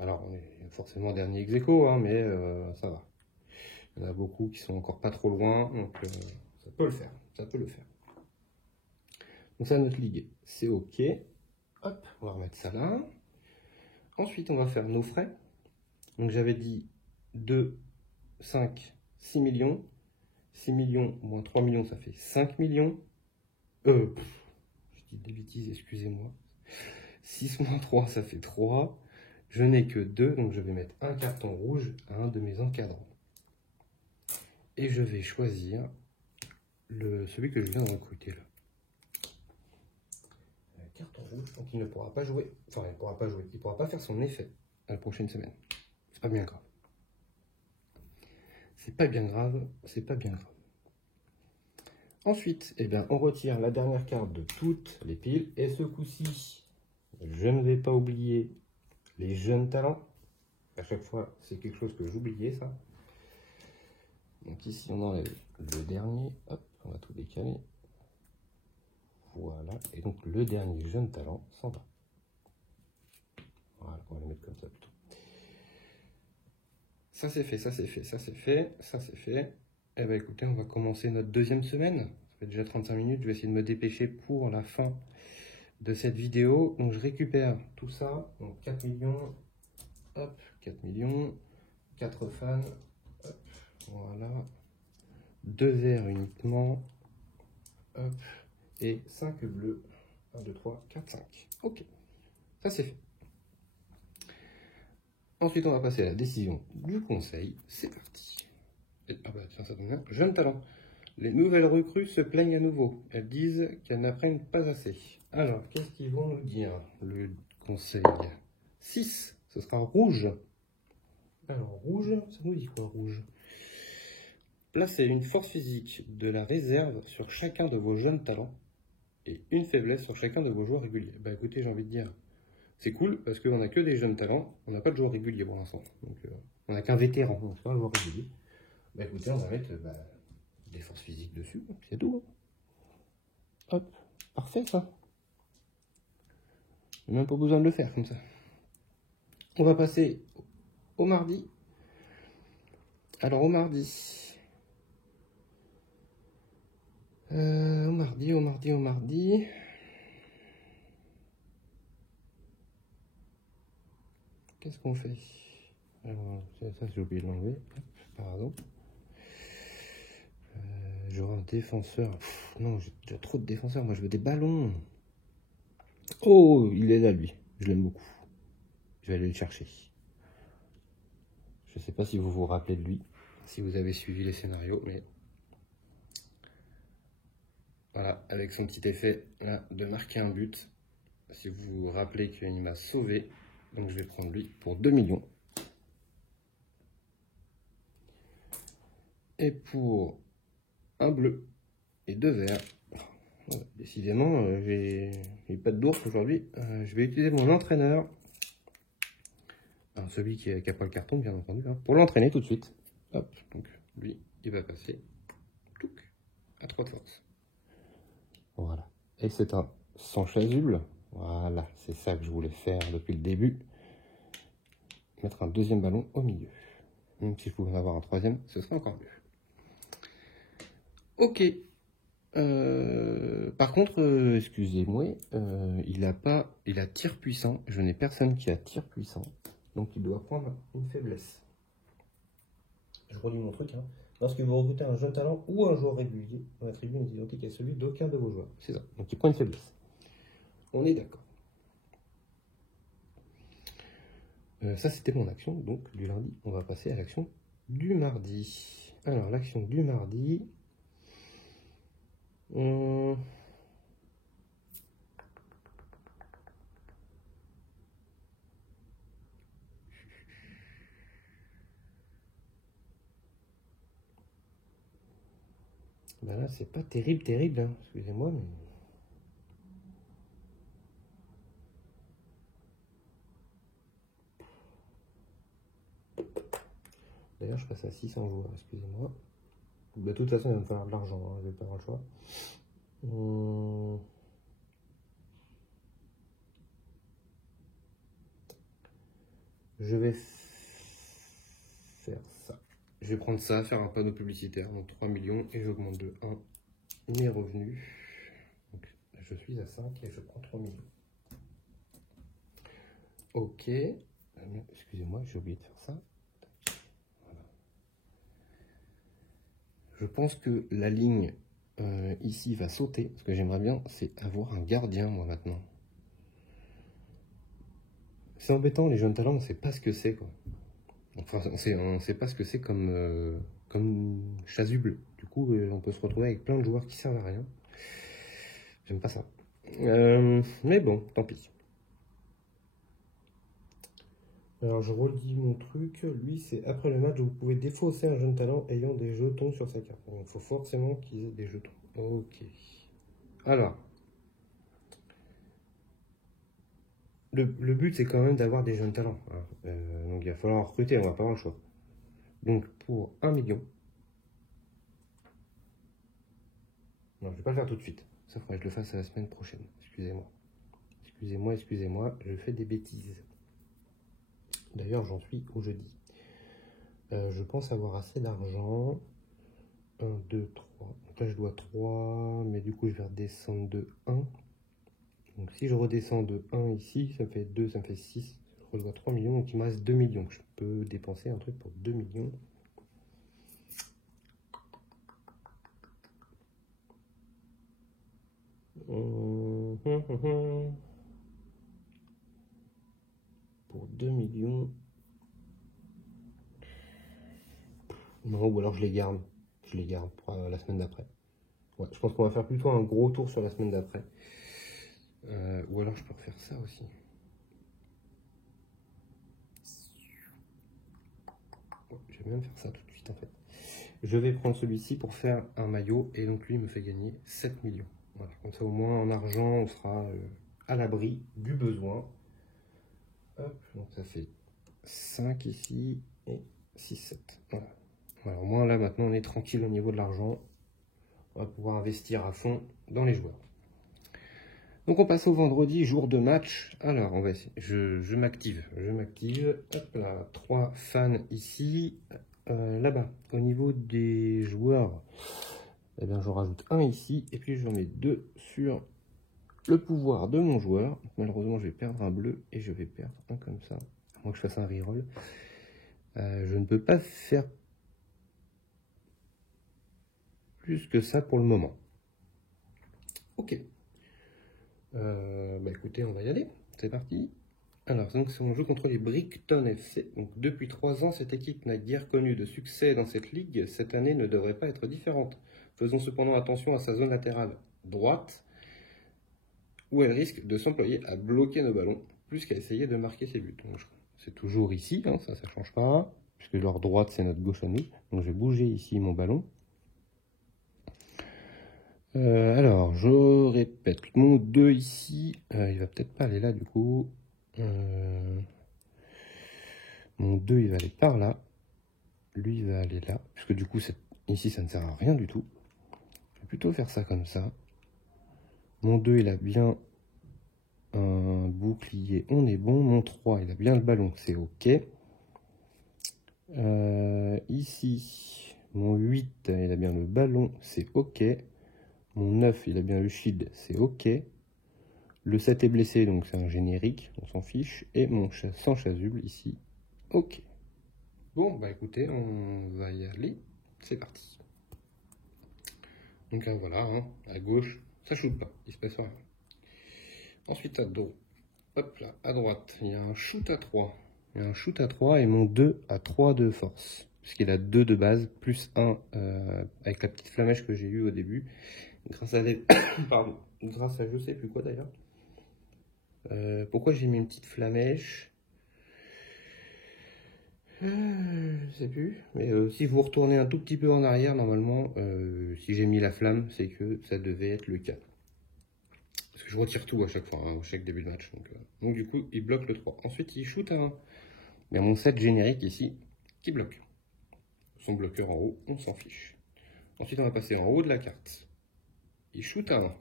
Alors, on est forcément dernier ex-aequo, hein, mais ça va. Il y en a beaucoup qui sont encore pas trop loin, donc ça peut le faire. Ça peut le faire. Donc ça, notre ligue, c'est ok. Hop, on va remettre ça là. Ensuite, on va faire nos frais. Donc j'avais dit 2, 5, 6 millions. 6 millions moins 3 millions, ça fait 5 millions. Je dis des bêtises, excusez-moi. 6 moins 3, ça fait 3. Je n'ai que 2, donc je vais mettre un carton rouge à un de mes encadrants. Et je vais choisir celui que je viens de recruter là. Carton rouge, donc il ne pourra pas jouer. Enfin, il ne pourra pas jouer. Il ne pourra pas faire son effet à la prochaine semaine. C'est pas bien grave. C'est pas bien grave. C'est pas bien grave. Ensuite, eh bien, on retire la dernière carte de toutes les piles. Et ce coup-ci, je ne vais pas oublier les jeunes talents. À chaque fois, c'est quelque chose que j'oubliais, ça. Donc ici, on enlève le dernier. Hop, on va tout décaler. Voilà, et donc le dernier jeune talent s'en va. Voilà, on va le mettre comme ça plutôt. Ça c'est fait, ça c'est fait, ça c'est fait, ça c'est fait. Eh bien écoutez, on va commencer notre deuxième semaine. Ça fait déjà 35 minutes, je vais essayer de me dépêcher pour la fin de cette vidéo. Donc je récupère tout ça, donc 4 millions, hop, 4 millions, 4 fans, hop, voilà, 2 verts uniquement, hop, et 5 bleus, 1, 2, 3, 4, 5. Ok, ça c'est fait. Ensuite, on va passer à la décision du conseil. C'est parti. Ah bah tiens, ça tombe bien. Jeune talent. Les nouvelles recrues se plaignent à nouveau. Elles disent qu'elles n'apprennent pas assez. Alors, qu'est-ce qu'ils vont nous dire, le conseil? 6, ce sera rouge. Alors, rouge, ça nous dit quoi, rouge? Placez une force physique de la réserve sur chacun de vos jeunes talents et une faiblesse sur chacun de vos joueurs réguliers. Bah écoutez, j'ai envie de dire, c'est cool parce qu'on n'a que des jeunes talents, on n'a pas de joueurs réguliers pour l'instant. Donc, on n'a qu'un vétéran, donc c'est pas un joueur régulier. Bah écoutez, on va mettre des forces physiques dessus, c'est tout. Hop, parfait ça. Même pas besoin de le faire comme ça. On va passer au mardi. Alors au mardi. Au mardi. Qu'est-ce qu'on fait? Alors, ça j'ai oublié de l'enlever. Pardon. J'aurai un défenseur. Non, j'ai déjà trop de défenseurs. Moi, je veux des ballons. Oh, il est là, lui. Je l'aime beaucoup. Je vais aller le chercher. Je ne sais pas si vous vous rappelez de lui, si vous avez suivi les scénarios, mais voilà, avec son petit effet là, de marquer un but. Si vous vous rappelez qu'il m'a sauvé, donc je vais prendre lui pour 2 millions. Et pour un bleu et 2 verts. Voilà, décidément, j'ai pas de d'ours aujourd'hui. Je vais utiliser mon entraîneur. Alors, celui qui n'a pas le carton, bien entendu, hein, pour l'entraîner tout de suite. Hop, donc lui, il va passer à 3 de force. Voilà. Et c'est un sans chasuble. Voilà, c'est ça que je voulais faire depuis le début. Mettre un deuxième ballon au milieu. Même si je pouvais en avoir un troisième, ce serait encore mieux. Ok. Par contre, excusez-moi, il a tir puissant. Je n'ai personne qui a tir puissant. Donc il doit prendre une faiblesse. Je relis mon truc. Hein. Lorsque vous recrutez un jeune talent ou un joueur régulier, on attribue une identique à celui d'aucun de vos joueurs. C'est ça. Donc il prend une faiblesse. On est d'accord. Ça c'était mon action. Donc du lundi, on va passer à l'action du mardi. Alors l'action du mardi. Ben là, c'est pas terrible, hein. Excusez-moi, mais... D'ailleurs, je passe à 600 joueurs, excusez-moi. De toute façon, il va me falloir de l'argent, hein. Je vais pas avoir le choix. Je vais faire ça. Je vais prendre ça, faire un panneau publicitaire, donc 3 millions, et j'augmente de 1 mes revenus. Donc, je suis à 5 et je prends 3 millions. Ok. Excusez-moi, j'ai oublié de faire ça. Voilà. Je pense que la ligne ici va sauter. Ce que j'aimerais bien, c'est avoir un gardien, moi, maintenant. C'est embêtant, les jeunes talents, on ne sait pas ce que c'est, quoi. Enfin, on sait pas ce que c'est comme chasuble. Du coup, on peut se retrouver avec plein de joueurs qui servent à rien. J'aime pas ça. Mais bon, tant pis. Alors, je redis mon truc. Lui, c'est après le match, vous pouvez défausser un jeune talent ayant des jetons sur sa carte. Donc, il faut forcément qu'il ait des jetons. Ok. Alors, le but, c'est quand même d'avoir des jeunes talents. Hein. Donc, il va falloir en recruter, on va pas avoir le choix. Donc, pour 1 million. Non, je vais pas le faire tout de suite. Ça faudrait que je le fasse à la semaine prochaine. Excusez-moi. Excusez-moi, je fais des bêtises. D'ailleurs, j'en suis au jeudi. Je pense avoir assez d'argent. 1, 2, 3. Donc là, je dois 3, mais du coup, je vais redescendre de 1. Donc si je redescends de 1 ici, ça me fait 2, ça me fait 6. Je redois 3 millions, donc il me reste 2 millions. Je peux dépenser un truc pour 2 millions. Pour 2 millions. Non, ou alors je les garde. Je les garde pour la semaine d'après. Ouais, je pense qu'on va faire plutôt un gros tour sur la semaine d'après. Ou alors je peux refaire ça aussi. Ouais, je vais même faire ça tout de suite en fait. Je vais prendre celui-ci pour faire un maillot et donc lui il me fait gagner 7 millions. Voilà, comme ça au moins en argent on sera à l'abri du besoin. Hop, donc ça fait 5 ici et 6, 7. Voilà. Voilà, au moins là maintenant on est tranquille au niveau de l'argent. On va pouvoir investir à fond dans les joueurs. Donc on passe au vendredi, jour de match. Alors on va essayer. Je m'active. Hop là, 3 fans ici. Là-bas, au niveau des joueurs, eh bien, j'en rajoute un ici. Et puis j'en mets 2 sur le pouvoir de mon joueur. Malheureusement, je vais perdre un bleu et je vais perdre un comme ça. À moins que je fasse un reroll. Je ne peux pas faire plus que ça pour le moment. Ok. Bah écoutez, on va y aller. C'est parti. Alors, donc, on joue contre les Brighton FC. Donc, depuis 3 ans, cette équipe n'a guère connu de succès dans cette ligue. Cette année ne devrait pas être différente. Faisons cependant attention à sa zone latérale droite, où elle risque de s'employer à bloquer nos ballons, plus qu'à essayer de marquer ses buts. C'est toujours ici, hein, ça ne change pas, puisque leur droite, c'est notre gauche à nous. Donc, je vais bouger ici mon ballon. Alors, je répète, mon 2 ici, il va peut-être pas aller là du coup. Mon 2 il va aller par là. Lui il va aller là. Puisque du coup ici ça ne sert à rien du tout. Je vais plutôt faire ça comme ça. Mon 2 il a bien un bouclier. On est bon. Mon 3 il a bien le ballon. C'est ok. Ici mon 8 il a bien le ballon. C'est ok. Mon 9 il a bien le shield. C'est ok. Le 7 est blessé, donc c'est un générique, on s'en fiche. Et mon sans chasuble ici, ok. Bon, bah écoutez, on va y aller. C'est parti. Donc là, voilà, hein, à gauche, ça shoot pas, il se passe rien. Ensuite, à dos, hop là, à droite, il y a un shoot à 3. Il y a un shoot à 3 et mon 2 à 3 de force. Puisqu'il a 2 de base, plus 1 avec la petite flamèche que j'ai eue au début. Grâce à des... Pardon. Grâce à je sais plus quoi d'ailleurs. Pourquoi j'ai mis une petite flamèche? Je sais plus. Mais si vous retournez un tout petit peu en arrière, normalement, si j'ai mis la flamme, c'est que ça devait être le cas. Parce que je retire tout à chaque fois, hein, à chaque début de match. Donc du coup, il bloque le 3. Ensuite, il shoot à 1. Il y a mon 7 générique ici qui bloque. Son bloqueur en haut, on s'en fiche. Ensuite, on va passer en haut de la carte. Il shoot à 1.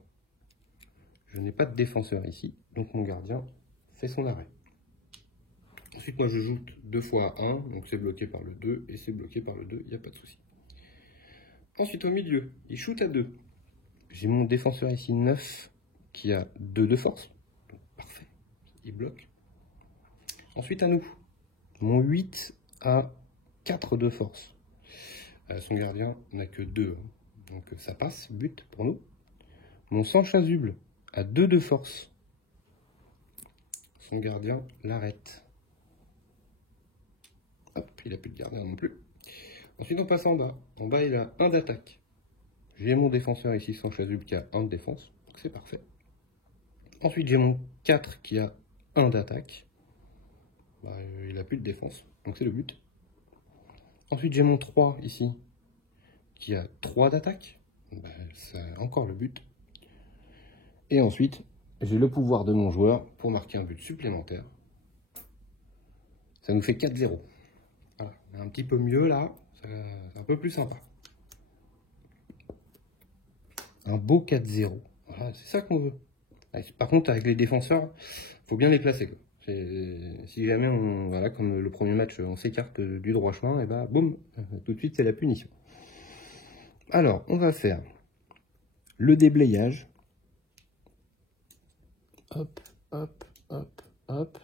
Je n'ai pas de défenseur ici, donc mon gardien fait son arrêt. Ensuite, moi, je joue 2 fois à 1, donc c'est bloqué par le 2, et c'est bloqué par le 2, il n'y a pas de souci. Ensuite, au milieu, il shoot à 2. J'ai mon défenseur ici 9, qui a 2 de force. Donc, parfait, il bloque. Ensuite, à nous, mon 8 a 4 de force. Son gardien n'a que 2, donc ça passe, but pour nous. Mon sans chasuble a 2 de force. Son gardien l'arrête. Hop, il n'a plus de gardien non plus. Ensuite, on passe en bas. En bas, il a 1 d'attaque. J'ai mon défenseur ici sans chasuble qui a 1 de défense. Donc c'est parfait. Ensuite, j'ai mon 4 qui a 1 d'attaque. Bah, il n'a plus de défense. Donc c'est le but. Ensuite, j'ai mon 3 ici qui a 3 d'attaque. Bah, c'est encore le but. Et ensuite, j'ai le pouvoir de mon joueur pour marquer un but supplémentaire. Ça nous fait 4-0. Voilà, un petit peu mieux là, c'est un peu plus sympa. Un beau 4-0. Voilà, c'est ça qu'on veut. Par contre, avec les défenseurs, faut bien les placer, quoi. Si jamais, voilà, comme le premier match, on s'écarte du droit chemin, et bah, boum, tout de suite, c'est la punition. Alors, on va faire le déblayage. Hop, hop, hop, hop.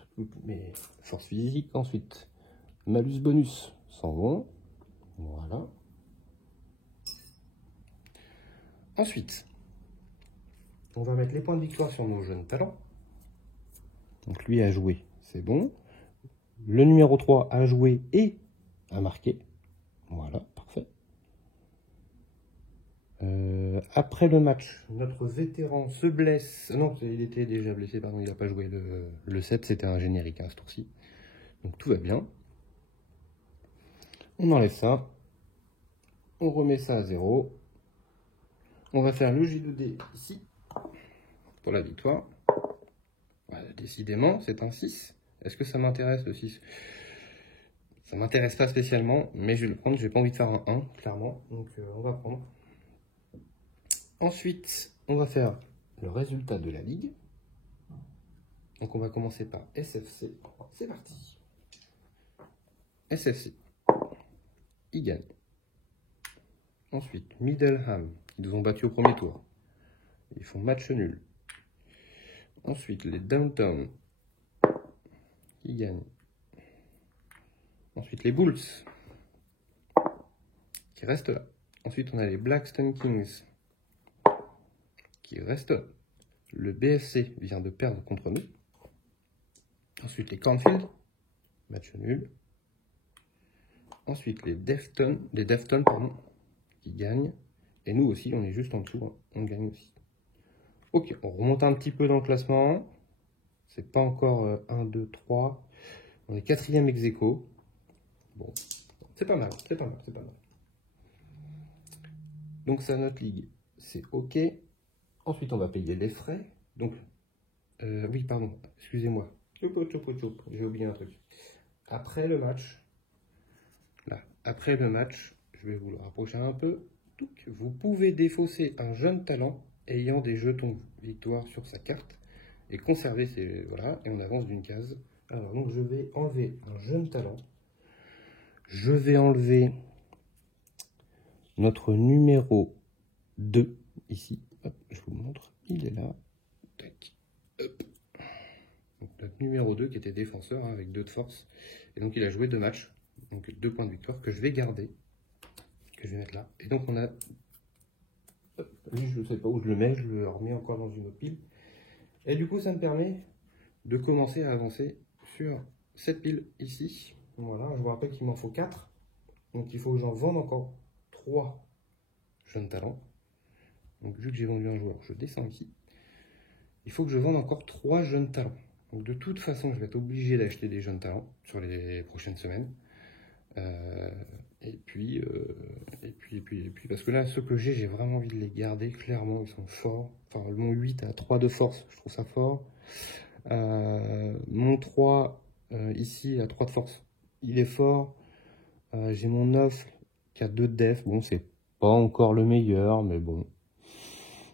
Mais force physique, ensuite. Malus bonus s'en vont. Voilà. Ensuite, on va mettre les points de victoire sur nos jeunes talents. Donc lui a joué, c'est bon. Le numéro 3 a joué et a marqué. Voilà, parfait. Après le match, notre vétéran se blesse. Non, il était déjà blessé, pardon, il n'a pas joué. Le 7, c'était un générique à ce tour-ci. Donc tout va bien. On enlève ça. On remet ça à 0. On va faire le J2D ici, pour la victoire. Voilà, décidément, c'est un 6. Est-ce que ça m'intéresse le 6? Ça m'intéresse pas spécialement, mais je vais le prendre. J'ai pas envie de faire un 1, clairement. Donc on va prendre. Ensuite, on va faire le résultat de la ligue. Donc on va commencer par SFC. C'est parti. SFC. Ils gagnent. Ensuite, Middleham. Ils nous ont battus au premier tour. Ils font match nul. Ensuite, les Downtown. Ils gagnent. Ensuite, les Bulls. Qui restent là. Ensuite, on a les Blackstone Kings. Qui restent là. Le BFC vient de perdre contre nous. Ensuite, les Cornfield. Match nul. Ensuite, les Defton, qui gagnent. Et nous aussi, on est juste en dessous, hein, on gagne aussi. Ok, on remonte un petit peu dans le classement. C'est pas encore 1, 2, 3. On est 4e ex aequo. Bon, c'est pas mal, c'est pas mal, c'est pas mal. Donc ça, notre ligue, c'est ok. Ensuite, on va payer les frais. Donc, oui, pardon, excusez-moi. J'ai oublié un truc. Après le match, là, après le match, je vais vous le rapprocher un peu. Vous pouvez défausser un jeune talent ayant des jetons victoire sur sa carte et conserver ces... Voilà, et on avance d'une case. Alors, donc, je vais enlever un jeune talent. Je vais enlever notre numéro 2, ici. Hop, je vous le montre. Il est là. Tac. Hop. Donc, notre numéro 2 qui était défenseur, hein, avec 2 de force. Et donc, il a joué 2 matchs. Donc, 2 points de victoire que je vais garder. Que je vais mettre là. Et donc, on a... Hop, lui, je ne sais pas où je le mets. Je le remets encore dans une autre pile. Et du coup, ça me permet de commencer à avancer sur cette pile ici. Voilà, je vous rappelle qu'il m'en faut 4. Donc, il faut que j'en vende encore 3 jeunes talents. Donc, vu que j'ai vendu un joueur, je descends ici. Il faut que je vende encore 3 jeunes talents. Donc, de toute façon, je vais être obligé d'acheter des jeunes talents sur les prochaines semaines. Et puis, parce que là, ceux que j'ai vraiment envie de les garder. Clairement, ils sont forts. Enfin, mon 8 a 3 de force, je trouve ça fort. Mon 3, ici, a 3 de force. Il est fort. J'ai mon 9 qui a 2 de def. Bon, c'est pas encore le meilleur, mais bon.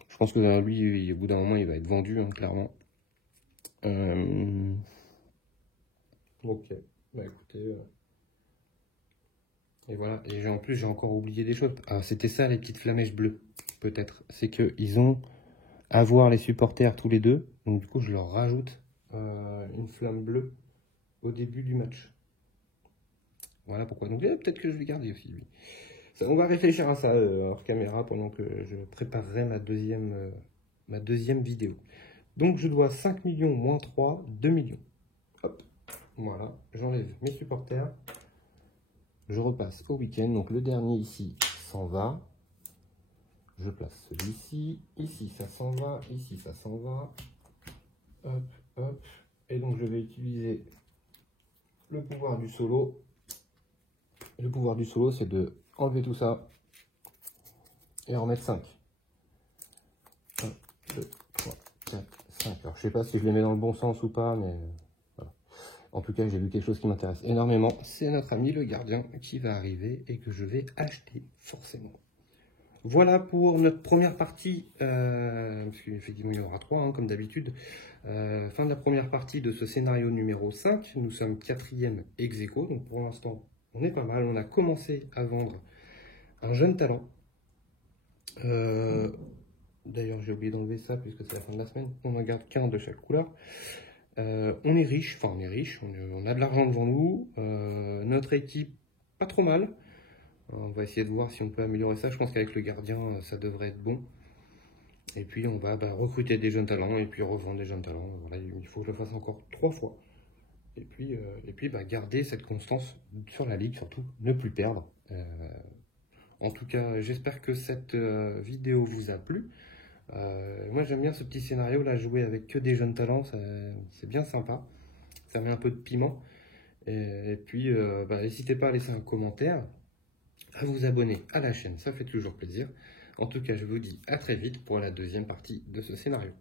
Je pense que lui, au bout d'un moment, il va être vendu, hein, clairement. Ok. Bah écoutez... Et voilà. Et en plus, j'ai encore oublié des choses. Ah, c'était ça, les petites flamèches bleues, peut-être. C'est qu'ils ont à voir les supporters tous les deux. Donc du coup, je leur rajoute une flamme bleue au début du match. Voilà pourquoi. Donc peut-être que je vais garder aussi, lui. Ça, on va réfléchir à ça hors caméra pendant que je préparerai ma deuxième vidéo. Donc je dois 5 millions moins 3, 2 millions. Hop, voilà, j'enlève mes supporters. Je repasse au week-end. Donc le dernier ici s'en va. Je place celui-ci. Ici ça s'en va. Ici ça s'en va. Hop, hop. Et donc je vais utiliser le pouvoir du solo. Le pouvoir du solo, c'est de enlever tout ça et en remettre 5. 1, 2, 3, 4, 5. Alors je sais pas si je les mets dans le bon sens ou pas, mais voilà. En tout cas, j'ai vu quelque chose qui m'intéresse énormément. C'est notre ami le gardien qui va arriver et que je vais acheter forcément. Voilà pour notre première partie, parce qu'effectivement il y en aura 3 hein, comme d'habitude. Fin de la première partie de ce scénario numéro 5. Nous sommes 4e ex aequo, donc pour l'instant on est pas mal. On a commencé à vendre un jeune talent. D'ailleurs j'ai oublié d'enlever ça puisque c'est la fin de la semaine. On n'en garde qu'un de chaque couleur. On est riche, enfin on est riche, on a de l'argent devant nous. Notre équipe pas trop mal. On va essayer de voir si on peut améliorer ça. Je pense qu'avec le gardien, ça devrait être bon. Et puis, on va recruter des jeunes talents et puis revendre des jeunes talents. Voilà, il faut que je le fasse encore 3 fois. Et puis, garder cette constance sur la ligue, surtout ne plus perdre. En tout cas, j'espère que cette vidéo vous a plu. Moi, j'aime bien ce petit scénario là, jouer avec que des jeunes talents. C'est bien sympa. Ça met un peu de piment. Et puis, n'hésitez pas à laisser un commentaire, à vous abonner à la chaîne, ça fait toujours plaisir. En tout cas, je vous dis à très vite pour la deuxième partie de ce scénario.